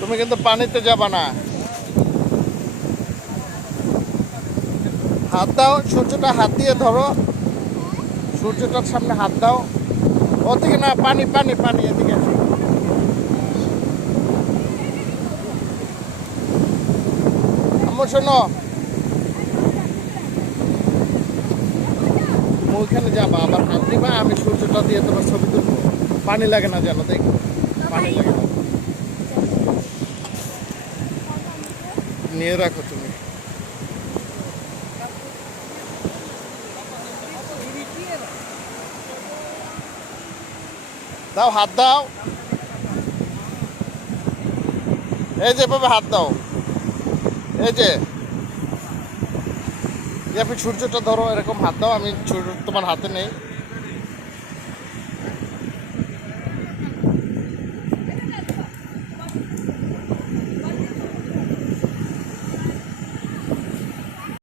তুমি কিন্তু পানিতে যাবা না। হাত দাও, সূর্যটা হাত দিয়ে ধরো, সূর্যটার সামনে হাত দাও। ওদিকে না, পানি পানি পানি, এদিকে আসো। আম্মু শোনো, ওইখানে যাবা, আবার হাত দিবা, আমি সূর্যটা দিয়ে তোমার ছবি তুলবো। পানি লাগে না যেন, দেখো পানি লাগে না। নিয়ে রাখো তুমি। দাও, হাত দাও, এই যে এভাবে হাত দাও, এই যে সূর্যটা ধরো, এরকম হাত দাও, আমি সূর্য তোমার হাতে নেই।